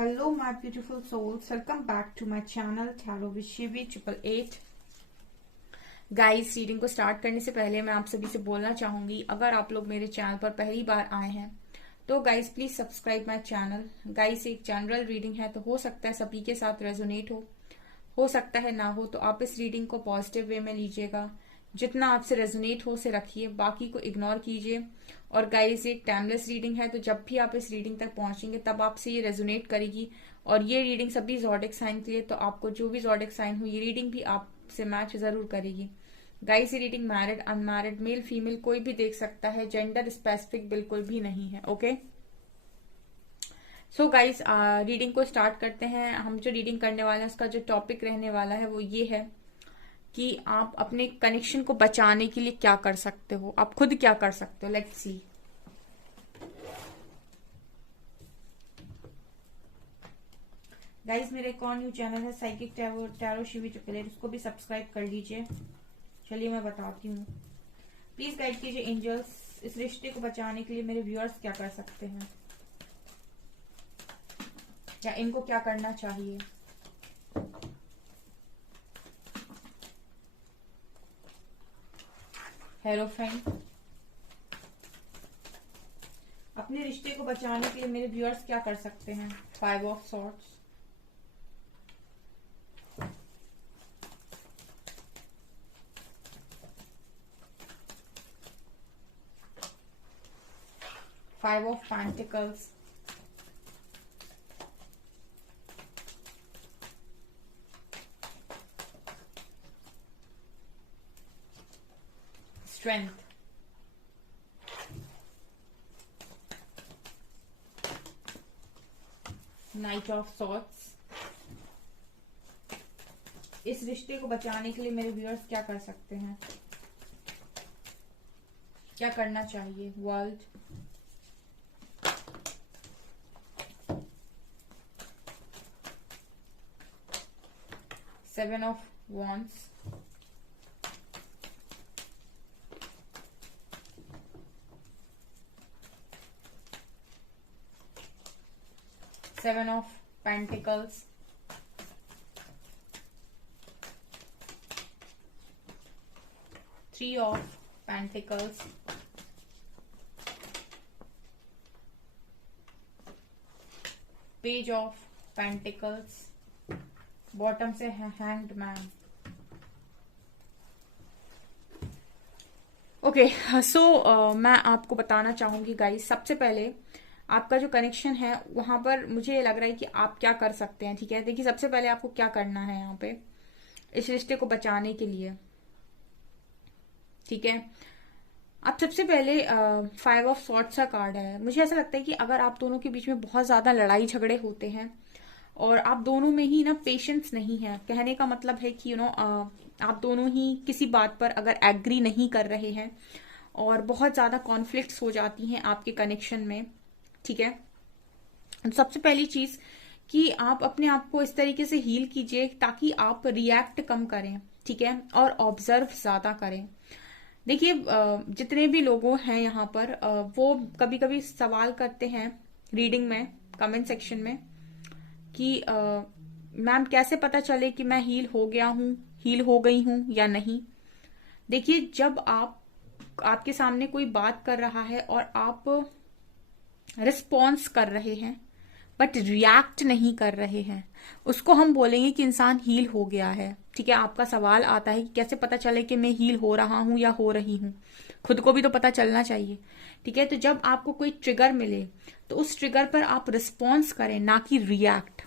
Hello my beautiful souls, welcome back to my channel Tarot with Shivi 888। Guys, reading को start करने से पहले मैं आप सभी से बोलना चाहूंगी, अगर आप लोग मेरे चैनल पर पहली बार आए हैं तो guys please subscribe my channel. Guys, एक जनरल रीडिंग है तो हो सकता है सभी के साथ रेजोनेट हो सकता है ना हो, तो आप इस रीडिंग को पॉजिटिव वे में लीजिएगा। जितना आपसे रेजोनेट हो उसे रखिए, बाकी को इग्नोर कीजिए। और गाइस, एक टाइमलेस रीडिंग है तो जब भी आप इस रीडिंग तक पहुंचेंगे तब आपसे ये रेजोनेट करेगी। और ये रीडिंग सभी ज़ोडिक साइन के लिए, तो आपको जो भी ज़ोडिक साइन हो ये रीडिंग भी आपसे मैच जरूर करेगी। गाइस, ये reading married unmarried male female कोई भी देख सकता है, जेंडर स्पेसिफिक बिल्कुल भी नहीं है। ओके, सो गाइस, रीडिंग को स्टार्ट करते हैं। हम जो रीडिंग करने वाले हैं उसका जो टॉपिक रहने वाला है वो ये है कि आप अपने कनेक्शन को बचाने के लिए क्या कर सकते हो, आप खुद क्या कर सकते हो। Let's see. गाइस, मेरा एक और न्यू चैनल है साइकिक टैरो शिवी 888, उसको भी सब्सक्राइब कर लीजिए। चलिए मैं बताती हूँ। प्लीज गाइड कीजिए एंजल्स, इस रिश्ते को बचाने के लिए मेरे व्यूअर्स क्या कर सकते हैं या इनको क्या करना चाहिए। हेरोफेंट, अपने रिश्ते को बचाने के लिए मेरे व्यूअर्स क्या कर सकते हैं। 5 of swords, Five of Pentacles, Strength, Knight of Swords। इस रिश्ते को बचाने के लिए मेरे व्यूअर्स क्या कर सकते हैं, क्या करना चाहिए। World, Seven of Wands, Seven of Pentacles, Three of Pentacles, Page of Pentacles, bottom से है हैंग्ड मैन। ओके, सो मैं आपको बताना चाहूंगी गाइस, सबसे पहले आपका जो कनेक्शन है वहां पर मुझे लग रहा है कि आप क्या कर सकते हैं। ठीक है, देखिए सबसे पहले आपको क्या करना है यहाँ पे इस रिश्ते को बचाने के लिए। ठीक है, आप सबसे पहले 5 ऑफ सॉर्ड्स का कार्ड है। मुझे ऐसा लगता है कि अगर आप दोनों के बीच में बहुत ज्यादा लड़ाई झगड़े होते हैं और आप दोनों में ही ना पेशेंस नहीं है, कहने का मतलब है कि आप दोनों ही किसी बात पर अगर एग्री नहीं कर रहे हैं और बहुत ज्यादा कॉन्फ्लिक्ट्स हो जाती हैं आपके कनेक्शन में। ठीक है, तो सबसे पहली चीज कि आप अपने आप को इस तरीके से हील कीजिए ताकि आप रिएक्ट कम करें। ठीक है, और ऑब्जर्व ज्यादा करें। देखिए, जितने भी लोगों हैं यहाँ पर वो कभी कभी सवाल करते हैं रीडिंग में, कमेंट सेक्शन में कि मैम कैसे पता चले कि मैं हील हो गया हूं, हील हो गई हूं या नहीं। देखिए, जब आपके सामने कोई बात कर रहा है और आप रिस्पॉन्स कर रहे हैं बट रिएक्ट नहीं कर रहे हैं, उसको हम बोलेंगे कि इंसान हील हो गया है। ठीक है, आपका सवाल आता है कि कैसे पता चले कि मैं हील हो रहा हूं या हो रही हूं, खुद को भी तो पता चलना चाहिए। ठीक है, तो जब आपको कोई ट्रिगर मिले तो उस ट्रिगर पर आप रिस्पॉन्स करें, ना कि रिएक्ट।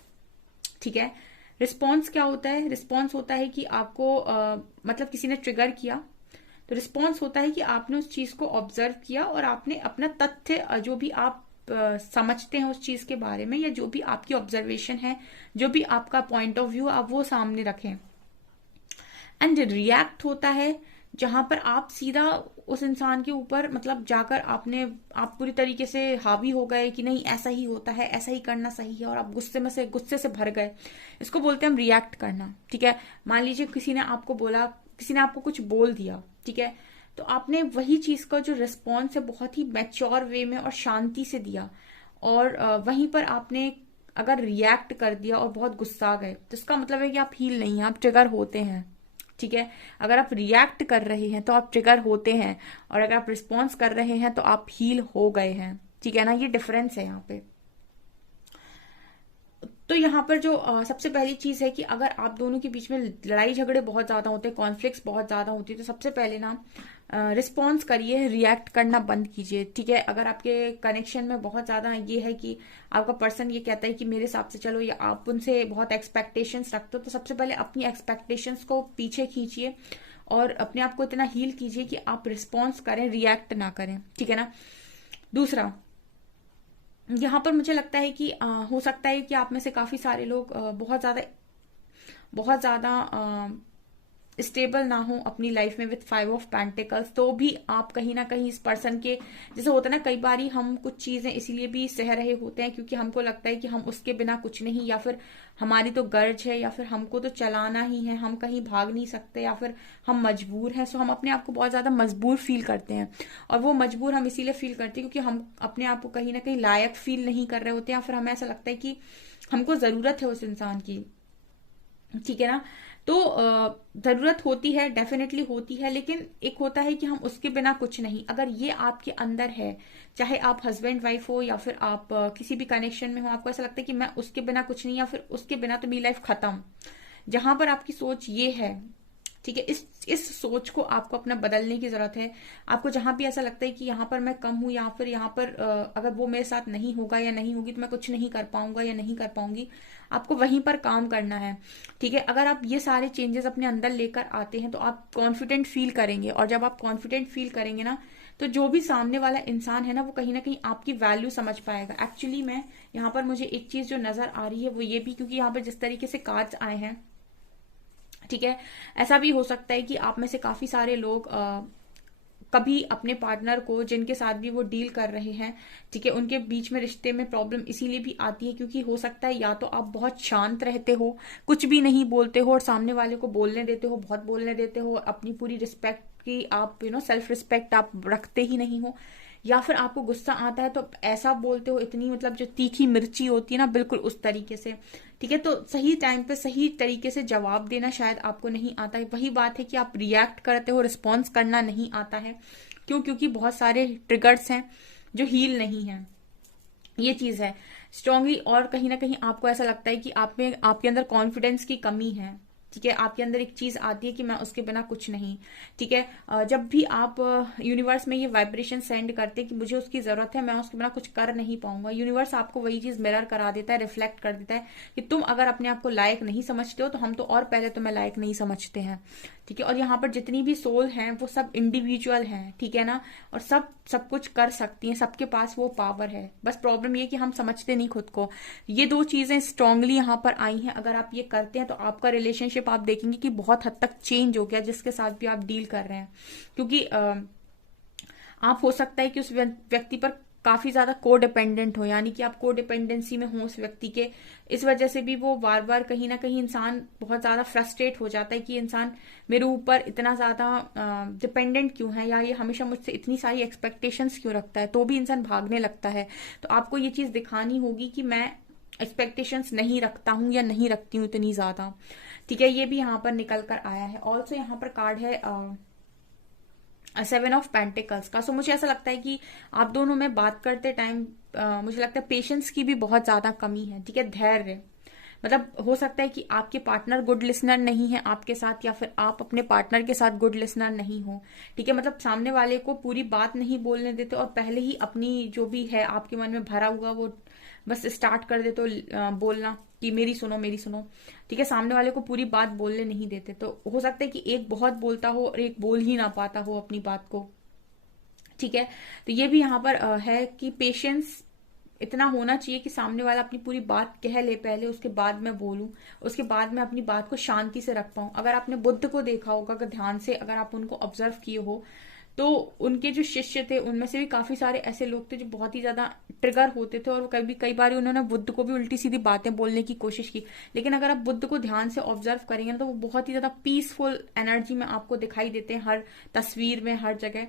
ठीक है, रिस्पॉन्स क्या होता है, रिस्पॉन्स होता है कि आपको मतलब किसी ने ट्रिगर किया तो रिस्पॉन्स होता है कि आपने उस चीज को ऑब्जर्व किया और आपने अपना तथ्य जो भी आप समझते हैं उस चीज के बारे में, या जो भी आपकी ऑब्जर्वेशन है, जो भी आपका पॉइंट ऑफ व्यू, आप वो सामने रखें। एंड रिएक्ट होता है जहां पर आप सीधा उस इंसान के ऊपर मतलब जाकर आप पूरी तरीके से हावी हो गए कि नहीं ऐसा ही होता है, ऐसा ही करना सही है, और आप गुस्से से भर गए। इसको बोलते हैं हम रिएक्ट करना। ठीक है, मान लीजिए किसी ने आपको कुछ बोल दिया। ठीक है, तो आपने वही चीज का जो रिस्पॉन्स है बहुत ही मैच्योर वे में और शांति से दिया, और वहीं पर आपने अगर रिएक्ट कर दिया और बहुत गुस्सा गए तो इसका मतलब है कि आप हील नहीं हैं, आप ट्रिगर होते हैं। ठीक है, अगर आप रिएक्ट कर रहे हैं तो आप ट्रिगर होते हैं, और अगर आप रिस्पॉन्स कर रहे हैं तो आप हील हो गए हैं। ठीक है ना, ये डिफरेंस है यहाँ पे। तो यहाँ पर जो सबसे पहली चीज है कि अगर आप दोनों के बीच में लड़ाई झगड़े बहुत ज्यादा होते हैं, कॉन्फ्लिक्ट्स बहुत ज्यादा होती है, तो सबसे पहले ना रिस्पॉन्स करिए, रिएक्ट करना बंद कीजिए। ठीक है, अगर आपके कनेक्शन में बहुत ज्यादा ये है कि आपका पर्सन ये कहता है कि मेरे हिसाब से चलो, या आप उनसे बहुत एक्सपेक्टेशंस रखते हो, तो सबसे पहले अपनी एक्सपेक्टेशंस को पीछे खींचिए और अपने आप को इतना हील कीजिए कि आप रिस्पॉन्स करें, रिएक्ट ना करें। ठीक है ना। दूसरा, यहाँ पर मुझे लगता है कि हो सकता है कि आप में से काफी सारे लोग बहुत ज्यादा स्टेबल ना हो अपनी लाइफ में विथ 5 ऑफ पेंटिकल्स, तो भी आप कहीं ना कहीं इस पर्सन के, जैसे होता है ना, कई बार हम कुछ चीजें इसीलिए भी सह रहे होते हैं क्योंकि हमको लगता है कि हम उसके बिना कुछ नहीं, या फिर हमारी तो गर्ज है, या फिर हमको तो चलाना ही है, हम कहीं भाग नहीं सकते, या फिर हम मजबूर हैं। सो हम अपने आप को बहुत ज्यादा मजबूर फील करते हैं, और वो मजबूर हम इसीलिए फील करते हैं क्योंकि हम अपने आप को कहीं ना कहीं लायक फील नहीं कर रहे होते, या फिर हमें ऐसा लगता है कि हमको जरूरत है उस इंसान की। ठीक है ना। तो जरूरत होती है, डेफिनेटली होती है, लेकिन एक होता है कि हम उसके बिना कुछ नहीं। अगर ये आपके अंदर है, चाहे आप हस्बैंड वाइफ हो या फिर आप किसी भी कनेक्शन में हो, आपको ऐसा लगता है कि मैं उसके बिना कुछ नहीं, या फिर उसके बिना तो मेरी लाइफ खत्म, जहां पर आपकी सोच ये है, ठीक है, इस सोच को आपको अपना बदलने की जरूरत है। आपको जहां भी ऐसा लगता है कि यहाँ पर मैं कम हूं, या फिर यहाँ पर अगर वो मेरे साथ नहीं होगा या नहीं होगी तो मैं कुछ नहीं कर पाऊंगा या नहीं कर पाऊंगी, आपको वहीं पर काम करना है। ठीक है, अगर आप ये सारे चेंजेस अपने अंदर लेकर आते हैं तो आप कॉन्फिडेंट फील करेंगे, और जब आप कॉन्फिडेंट फील करेंगे ना, तो जो भी सामने वाला इंसान है ना, वो कहीं ना कहीं आपकी वैल्यू समझ पाएगा। एक्चुअली में यहाँ पर मुझे एक चीज जो नजर आ रही है वो ये भी, क्योंकि यहाँ पर जिस तरीके से कार्ड्स आए हैं, ठीक है, ऐसा भी हो सकता है कि आप में से काफी सारे लोग कभी अपने पार्टनर को, जिनके साथ भी वो डील कर रहे हैं, ठीक है, उनके बीच में रिश्ते में प्रॉब्लम इसीलिए भी आती है क्योंकि हो सकता है या तो आप बहुत शांत रहते हो, कुछ भी नहीं बोलते हो, और सामने वाले को बोलने देते हो, बहुत बोलने देते हो, अपनी पूरी रिस्पेक्ट की आप सेल्फ रिस्पेक्ट आप रखते ही नहीं हो, या फिर आपको गुस्सा आता है तो ऐसा बोलते हो, इतनी मतलब जो तीखी मिर्ची होती है ना, बिल्कुल उस तरीके से। ठीक है, तो सही टाइम पे सही तरीके से जवाब देना शायद आपको नहीं आता है। वही बात है कि आप रिएक्ट करते हो, रिस्पॉन्स करना नहीं आता है। क्यों? क्योंकि बहुत सारे ट्रिगर्स हैं जो हील नहीं है, ये चीज है स्ट्रांगली। और कहीं ना कहीं आपको ऐसा लगता है कि आप में, आपके अंदर कॉन्फिडेंस की कमी है। ठीक है, आपके अंदर एक चीज आती है कि मैं उसके बिना कुछ नहीं। ठीक है, जब भी आप यूनिवर्स में ये वाइब्रेशन सेंड करते हैं कि मुझे उसकी जरूरत है, मैं उसके बिना कुछ कर नहीं पाऊंगा, यूनिवर्स आपको वही चीज मिरर करा देता है, रिफ्लेक्ट कर देता है कि तुम अगर अपने आप को लायक नहीं समझते हो तो हम तो और पहले तुम्हें लायक नहीं समझते हैं। ठीक है, और यहाँ पर जितनी भी सोल हैं वो सब इंडिविजुअल हैं। ठीक है ना, और सब कुछ कर सकती हैं, सबके पास वो पावर है। बस प्रॉब्लम ये कि हम समझते नहीं खुद को। ये दो चीजें स्ट्रांगली यहाँ पर आई हैं। अगर आप ये करते हैं तो आपका रिलेशनशिप आप देखेंगे कि बहुत हद तक चेंज हो गया, जिसके साथ भी आप डील कर रहे हैं। क्योंकि आप हो सकता है कि उस व्यक्ति पर काफी ज्यादा को डिपेंडेंट हो, यानी कि आप को डिपेंडेंसी में हो उस व्यक्ति के। इस वजह से भी वो बार बार कहीं ना कहीं इंसान बहुत ज्यादा फ्रस्ट्रेट हो जाता है कि इंसान मेरे ऊपर इतना ज्यादा डिपेंडेंट क्यों है, या ये हमेशा मुझसे इतनी सारी एक्सपेक्टेशंस क्यों रखता है, तो भी इंसान भागने लगता है। तो आपको ये चीज दिखानी होगी कि मैं एक्सपेक्टेशंस नहीं रखता हूं या नहीं रखती हूँ इतनी ज्यादा। ठीक है, ये भी यहाँ पर निकल कर आया है। ऑल्सो यहाँ पर कार्ड है 7 ऑफ पेंटिकल्स का। सो मुझे ऐसा लगता है कि आप दोनों में बात करते टाइम मुझे लगता है पेशेंस की भी बहुत ज्यादा कमी है। ठीक है, धैर्य, मतलब हो सकता है कि आपके पार्टनर गुड लिसनर नहीं है आपके साथ, या फिर आप अपने पार्टनर के साथ गुड लिसनर नहीं हो। ठीक है, मतलब सामने वाले को पूरी बात नहीं बोलने देते, और पहले ही अपनी जो भी है आपके मन में भरा हुआ वो बस स्टार्ट कर देते हो बोलना कि मेरी सुनो मेरी सुनो। ठीक है, सामने वाले को पूरी बात बोलने नहीं देते। तो हो सकता है कि एक बहुत बोलता हो और एक बोल ही ना पाता हो अपनी बात को। ठीक है, तो ये भी यहाँ पर है कि पेशेंस इतना होना चाहिए कि सामने वाला अपनी पूरी बात कह ले पहले, उसके बाद मैं बोलूं, उसके बाद मैं अपनी बात को शांति से रख पाऊं। अगर आपने बुद्ध को देखा होगा, अगर ध्यान से अगर आप उनको ऑब्जर्व किए हो, तो उनके जो शिष्य थे उनमें से भी काफी सारे ऐसे लोग थे जो बहुत ही ज्यादा ट्रिगर होते थे, और कई बार उन्होंने बुद्ध को भी उल्टी सीधी बातें बोलने की कोशिश की। लेकिन अगर आप बुद्ध को ध्यान से ऑब्जर्व करेंगे ना, तो वो बहुत ही ज्यादा पीसफुल एनर्जी में आपको दिखाई देते हैं, हर तस्वीर में, हर जगह।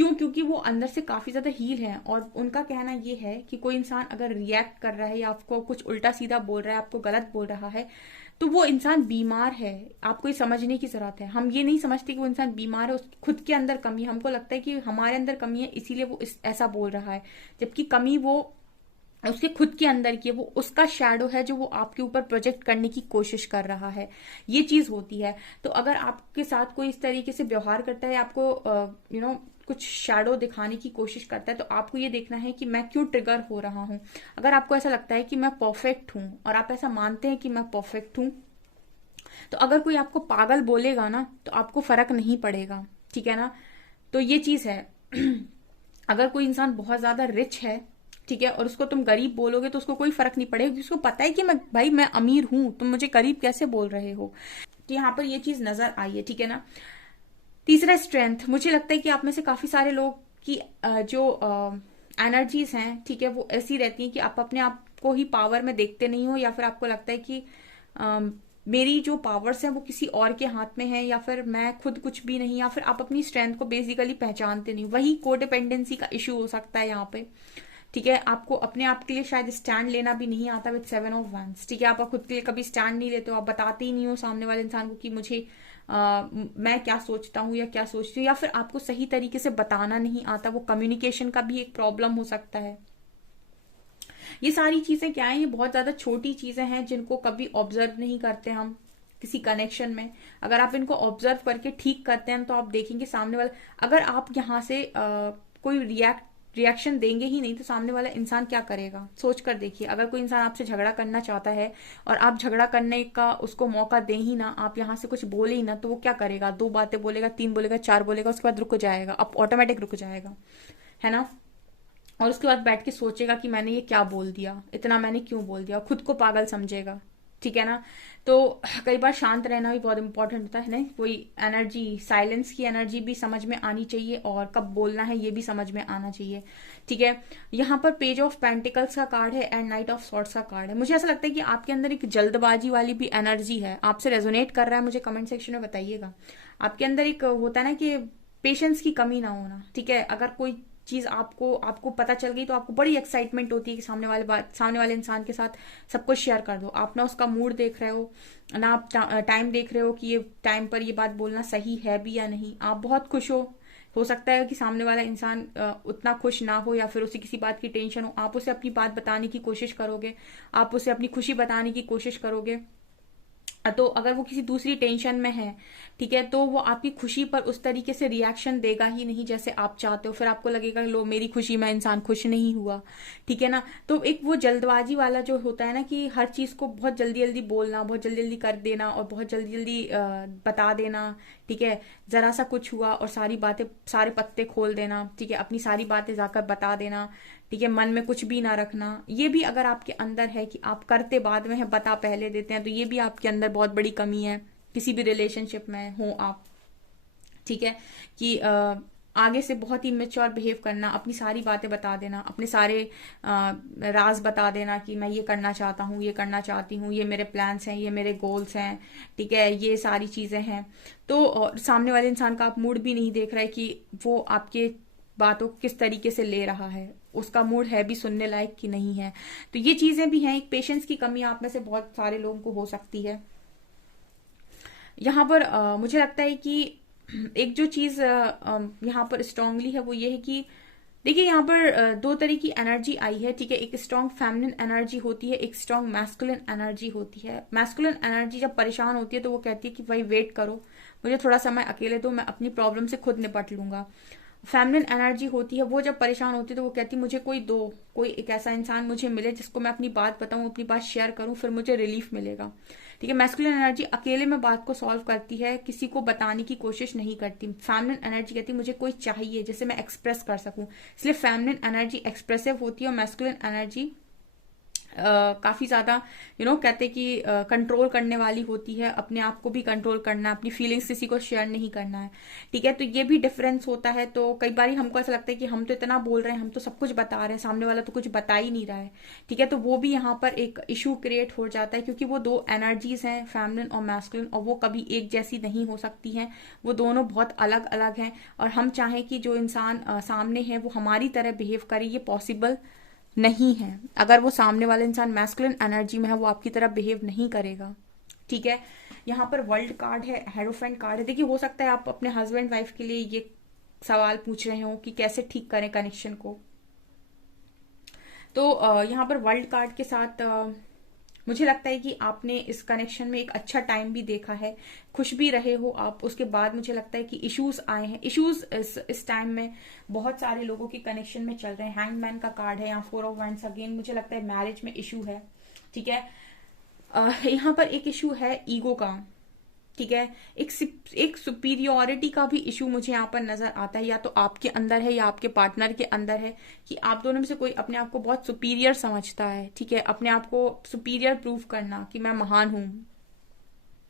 क्यों? क्योंकि वो अंदर से काफी ज्यादा हील है, और उनका कहना ये है कि कोई इंसान अगर रिएक्ट कर रहा है या आपको कुछ उल्टा सीधा बोल रहा है, आपको गलत बोल रहा है, तो वो इंसान बीमार है। आपको ये समझने की जरूरत है। हम ये नहीं समझते कि वो इंसान बीमार है, उस खुद के अंदर कमी है। हमको लगता है कि हमारे अंदर कमी है इसीलिए वो ऐसा बोल रहा है, जबकि कमी वो उसके खुद के अंदर की है। वो उसका शैडो है जो वो आपके ऊपर प्रोजेक्ट करने की कोशिश कर रहा है। ये चीज होती है। तो अगर आपके साथ कोई इस तरीके से व्यवहार करता है, आपको कुछ शैडो दिखाने की कोशिश करता है, तो आपको ये देखना है कि मैं क्यों ट्रिगर हो रहा हूं। अगर आपको ऐसा लगता है कि मैं परफेक्ट हूं और आप ऐसा मानते हैं कि मैं परफेक्ट हूं, तो अगर कोई आपको पागल बोलेगा ना, तो आपको फर्क नहीं पड़ेगा। ठीक है ना? तो ये चीज है। अगर कोई इंसान बहुत ज्यादा रिच है, ठीक है, और उसको तुम गरीब बोलोगे तो उसको कोई फर्क नहीं पड़ेगा, क्योंकि उसको पता है कि मैं अमीर हूं, तुम मुझे गरीब कैसे बोल रहे हो। तो यहाँ पर ये चीज नजर आई है। ठीक है ना? तीसरा, स्ट्रेंथ। मुझे लगता है कि आप में से काफी सारे लोग की जो एनर्जीज हैं, ठीक है, वो ऐसी रहती हैं कि आप अपने आप को ही पावर में देखते नहीं हो, या फिर आपको लगता है कि मेरी जो पावर्स हैं वो किसी और के हाथ में है, या फिर मैं खुद कुछ भी नहीं, या फिर आप अपनी स्ट्रेंथ को बेसिकली पहचानते नहीं। वही कोडिपेंडेंसी का इश्यू हो सकता है यहाँ पे। ठीक है? आपको अपने आप के लिए शायद स्टैंड लेना भी नहीं आता विद 7 ऑफ वंस। ठीक है? आप खुद के लिए कभी स्टैंड नहीं लेते हो, आप बताते ही नहीं हो सामने वाले इंसान को कि मुझे मैं क्या सोचता हूँ या क्या सोचती हूँ, या फिर आपको सही तरीके से बताना नहीं आता। वो कम्युनिकेशन का भी एक प्रॉब्लम हो सकता है। ये सारी चीजें क्या है? ये बहुत ज्यादा छोटी चीजें हैं जिनको कभी ऑब्जर्व नहीं करते हम किसी कनेक्शन में। अगर आप इनको ऑब्जर्व करके ठीक करते हैं तो आप देखेंगे सामने वाला, अगर आप यहाँ से कोई रिएक्शन देंगे ही नहीं, तो सामने वाला इंसान क्या करेगा? सोच कर देखिए। अगर कोई इंसान आपसे झगड़ा करना चाहता है और आप झगड़ा करने का उसको मौका दें ही ना, आप यहाँ से कुछ बोले ही ना, तो वो क्या करेगा? 2 बातें बोलेगा, 3 बोलेगा, 4 बोलेगा, उसके बाद रुक जाएगा। अब ऑटोमेटिक रुक जाएगा, है ना? और उसके बाद बैठ के सोचेगा कि मैंने ये क्या बोल दिया, इतना मैंने क्यों बोल दिया, खुद को पागल समझेगा। ठीक है ना? तो कई बार शांत रहना भी बहुत इंपॉर्टेंट होता है ना। कोई एनर्जी, साइलेंस की एनर्जी भी समझ में आनी चाहिए, और कब बोलना है ये भी समझ में आना चाहिए। ठीक है? यहाँ पर पेज ऑफ पेंटिकल्स का कार्ड है एंड नाइट ऑफ सॉर्ड्स का कार्ड है। मुझे ऐसा लगता है कि आपके अंदर एक जल्दबाजी वाली भी एनर्जी है। आपसे रेजोनेट कर रहा है, मुझे कमेंट सेक्शन में बताइएगा। आपके अंदर एक होता है ना कि पेशेंस की कमी ना होना। ठीक है? अगर कोई चीज आपको आपको पता चल गई तो आपको बड़ी एक्साइटमेंट होती है कि सामने वाले इंसान के साथ सब कुछ शेयर कर दो। आप ना उसका मूड देख रहे हो, ना आप टाइम देख रहे हो कि ये टाइम पर ये बात बोलना सही है भी या नहीं। आप बहुत खुश हो सकता है कि सामने वाला इंसान उतना खुश ना हो, या फिर उसे किसी बात की टेंशन हो। आप उसे अपनी बात बताने की कोशिश करोगे, आप उसे अपनी खुशी बताने की कोशिश करोगे। तो अगर वो किसी दूसरी टेंशन में है, ठीक है, तो वो आपकी खुशी पर उस तरीके से रिएक्शन देगा ही नहीं जैसे आप चाहते हो। फिर आपको लगेगा लो मेरी खुशी में इंसान खुश नहीं हुआ। ठीक है ना? तो एक वो जल्दबाजी वाला जो होता है ना कि हर चीज को बहुत जल्दी जल्दी बोलना, बहुत जल्दी जल्दी कर देना, और बहुत जल्दी जल्दी बता देना। ठीक है? जरा सा कुछ हुआ और सारी बातें, सारे पत्ते खोल देना। ठीक है? अपनी सारी बातें जाकर बता देना। ठीक है? मन में कुछ भी ना रखना। ये भी अगर आपके अंदर है कि आप करते बाद में है, बता पहले देते हैं, तो ये भी आपके अंदर बहुत बड़ी कमी है। किसी भी रिलेशनशिप में हो आप, ठीक है, कि आगे से बहुत ही मेच्योर बिहेव करना, अपनी सारी बातें बता देना, अपने सारे राज बता देना कि मैं ये करना चाहता हूँ, ये करना चाहती हूँ, ये मेरे प्लान्स हैं, ये मेरे गोल्स हैं। ठीक है? ये सारी चीजें हैं। तो सामने वाले इंसान का आप मूड भी नहीं देख रहे कि वो आपके बातों को किस तरीके से ले रहा है, उसका मूड है भी सुनने लायक कि नहीं है। तो ये चीजें भी हैं। एक पेशेंस की कमी आप में से बहुत सारे लोगों को हो सकती है। यहाँ पर मुझे लगता है कि एक जो चीज यहाँ पर स्ट्रांगली है वो ये है कि देखिए यहाँ पर 2 तरह की एनर्जी आई है। ठीक है? एक स्ट्रांग फेमिनिन एनर्जी होती है, एक स्ट्रांग मैस्कुलिन एनर्जी होती है। मैस्कुलिन एनर्जी जब परेशान होती है तो वो कहती है कि भाई वेट करो, मुझे थोड़ा समय अकेले दो, मैं अपनी प्रॉब्लम से खुद निपट लूंगा। फेमिनिन एनर्जी होती है, वो जब परेशान होती है तो वो कहती है मुझे कोई एक ऐसा इंसान मुझे मिले जिसको मैं अपनी बात बताऊं, अपनी बात शेयर करूं, फिर मुझे रिलीफ मिलेगा। ठीक है? मैस्कुलिन एनर्जी अकेले में बात को सॉल्व करती है, किसी को बताने की कोशिश नहीं करती। फेमिनिन एनर्जी कहती है मुझे कोई चाहिए जिसे मैं एक्सप्रेस कर सकूं, इसलिए फेमिनिन एनर्जी एक्सप्रेसिव होती है और मैस्कुलिन एनर्जी काफी ज्यादा कहते कि कंट्रोल करने वाली होती है, अपने आप को भी कंट्रोल करना है, अपनी फीलिंग्स किसी को शेयर नहीं करना है। ठीक है, तो ये भी डिफरेंस होता है। तो कई बार हमको ऐसा लगता है कि हम तो इतना बोल रहे हैं, हम तो सब कुछ बता रहे हैं, सामने वाला तो कुछ बता ही नहीं रहा है। ठीक है, तो वो भी यहाँ पर एक इशू क्रिएट हो जाता है, क्योंकि वो दो एनर्जीज हैं, फेमिनिन और मैस्कुलिन, और वो कभी एक जैसी नहीं हो सकती हैं, वो दोनों बहुत अलग अलग हैं। और हम चाहें कि जो इंसान सामने है वो हमारी तरह बिहेव करे, ये पॉसिबल नहीं है। अगर वो सामने वाला इंसान मैस्कुलिन एनर्जी में है, वो आपकी तरह बिहेव नहीं करेगा। ठीक है, यहाँ पर वर्ल्ड कार्ड है, हेरोफेंट कार्ड है। देखिए, हो सकता है आप अपने हस्बैंड वाइफ के लिए ये सवाल पूछ रहे हो कि कैसे ठीक करें कनेक्शन को। तो यहाँ पर वर्ल्ड कार्ड के साथ मुझे लगता है कि आपने इस कनेक्शन में एक अच्छा टाइम भी देखा है, खुश भी रहे हो आप। उसके बाद मुझे लगता है कि इश्यूज आए हैं, इश्यूज इस टाइम में बहुत सारे लोगों के कनेक्शन में चल रहे हैं। हैंगमैन का कार्ड है, यहाँ 4 ऑफ वैंड्स अगेन, मुझे लगता है मैरिज में इशू है। ठीक है, यहाँ पर एक इशू है ईगो का। ठीक है, एक सुपीरियोरिटी का भी इशू मुझे यहाँ पर नजर आता है, या तो आपके अंदर है या आपके पार्टनर के अंदर है, कि आप दोनों में से कोई अपने आप को बहुत सुपीरियर समझता है। ठीक है, अपने आप को सुपीरियर प्रूव करना कि मैं महान हूं।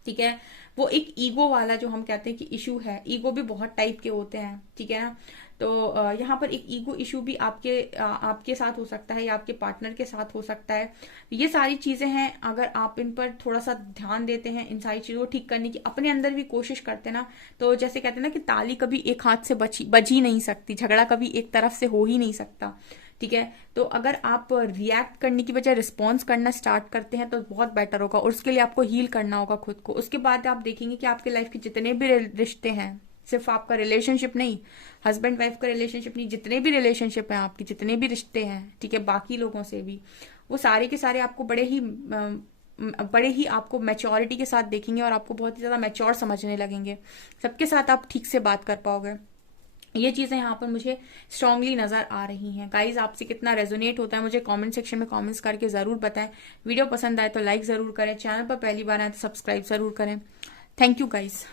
ठीक है, वो एक ईगो वाला जो हम कहते हैं कि इशू है। ईगो भी बहुत टाइप के होते हैं, ठीक है ना। तो यहाँ पर एक ईगो इशू भी आपके साथ हो सकता है या आपके पार्टनर के साथ हो सकता है। ये सारी चीजें हैं, अगर आप इन पर थोड़ा सा ध्यान देते हैं, इन सारी चीजों को ठीक करने की अपने अंदर भी कोशिश करते ना, तो जैसे कहते हैं ना कि ताली कभी एक हाथ से बज ही नहीं सकती, झगड़ा कभी एक तरफ से हो ही नहीं सकता। ठीक है, तो अगर आप रिएक्ट करने की बजाय रिस्पॉन्स करना स्टार्ट करते हैं तो बहुत बेटर होगा, और उसके लिए आपको हील करना होगा खुद को। उसके बाद आप देखेंगे कि आपके लाइफ के जितने भी रिश्ते हैं, सिर्फ आपका रिलेशनशिप नहीं, हस्बैंड वाइफ का रिलेशनशिप नहीं, जितने भी रिलेशनशिप हैं आपके, जितने भी रिश्ते हैं, ठीक है, बाकी लोगों से भी, वो सारे के सारे आपको बड़े ही आपको मैच्योरिटी के साथ देखेंगे, और आपको बहुत ही ज्यादा मैच्योर समझने लगेंगे। सबके साथ आप ठीक से बात कर पाओगे। ये चीजें यहाँ पर मुझे स्ट्रांगली नजर आ रही हैं। गाइज, आपसे कितना रेजोनेट होता है मुझे कमेंट सेक्शन में कमेंट्स करके जरूर बताएं। वीडियो पसंद आए तो लाइक जरूर करें, चैनल पर पहली बार आए तो सब्सक्राइब जरूर करें। Thank you guys.